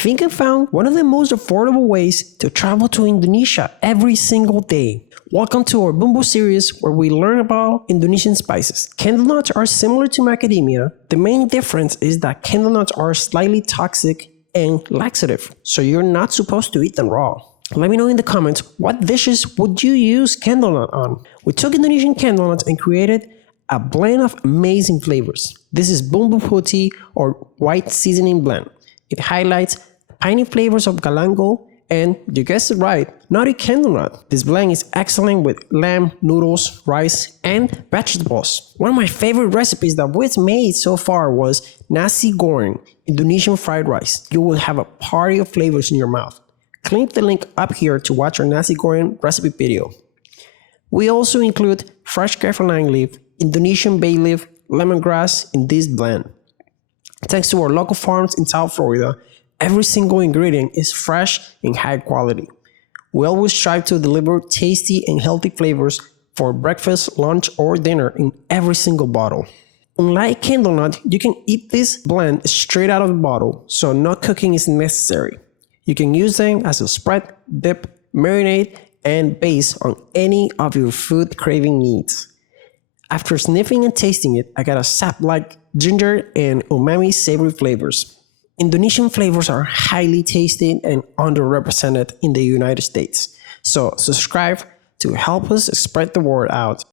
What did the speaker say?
think I found one of the most affordable ways to travel to Indonesia every single day. Welcome to our Bumbu series where we learn about Indonesian spices. Candlenuts are similar to macadamia. The main difference is that candlenuts are slightly toxic and laxative, so you're not supposed to eat them raw. Let me know in the comments what dishes would you use candlenut on. We took Indonesian candlenuts and created a blend of amazing flavors. This is Bumbu Putih or white seasoning blend. It highlights piney flavors of galangal and, you guessed it right, nutty candlenut. This blend is excellent with lamb, noodles, rice, and vegetables. One of my favorite recipes that we've made so far was nasi goreng, Indonesian fried rice. You will have a party of flavors in your mouth. Click the link up here to watch our nasi goreng recipe video. We also include fresh kaffir leaf, Indonesian bay leaf, lemongrass in this blend. Thanks to our local farms in South Florida, every single ingredient is fresh and high quality. We always strive to deliver tasty and healthy flavors for breakfast, lunch, or dinner in every single bottle. Unlike candlenut, you can eat this blend straight out of the bottle, so no cooking is necessary. You can use them as a spread, dip, marinade, and base on any of your food craving needs. After sniffing and tasting it, I got a sap-like ginger and umami savory flavors. Indonesian flavors are highly tasty and underrepresented in the United States. So subscribe to help us spread the word out.